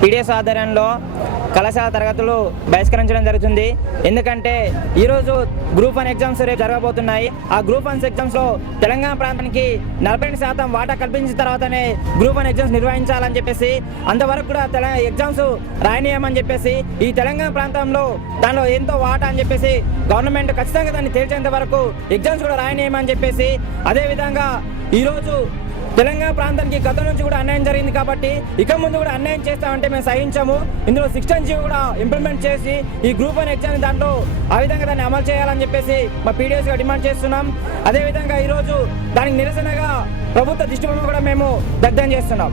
PDS ఆధ్వర్యంలో కళాశాల తరగతులు బహిష్కరించడం జరుగుతుంది. ఎందుకంటే ఈరోజు గ్రూప్ 1 ఎగ్జామ్స్ రేపు జరగబోతున్నాయి. ఆ గ్రూప్ 1 ఎగ్జామ్స్లో తెలంగాణ ప్రాంతానికి 42% వాటా కల్పించిన తర్వాతనే గ్రూప్ 1 ఎగ్జామ్స్ నిర్వహించాలని చెప్పేసి, అంతవరకు కూడా ఎగ్జామ్స్ రాయనీయమని చెప్పేసి, ఈ తెలంగాణ ప్రాంతంలో దానిలో ఎంతో వాటా అని చెప్పేసి గవర్నమెంట్ ఖచ్చితంగా దాన్ని తేల్చేంత వరకు ఎగ్జామ్స్ కూడా రాయనీయమని చెప్పేసి, అదేవిధంగా ఈరోజు తెలంగాణ ప్రాంతానికి గత నుంచి కూడా అన్యాయం జరిగింది కాబట్టి ఇక ముందు కూడా అన్యాయం చేస్తామంటే మేము సహించాము. ఇందులో 16G కూడా ఇంప్లిమెంట్ చేసి ఈ గ్రూప్ 1 ఎగ్జామ్ దాంట్లో ఆ విధంగా దాన్ని అమలు చేయాలని చెప్పేసి మా పీడిఎస్గా డిమాండ్ చేస్తున్నాం. అదేవిధంగా ఈరోజు దానికి నిరసనగా ప్రభుత్వ దిష్టిబొమ్మ కూడా మేము దగ్ధం చేస్తున్నాం.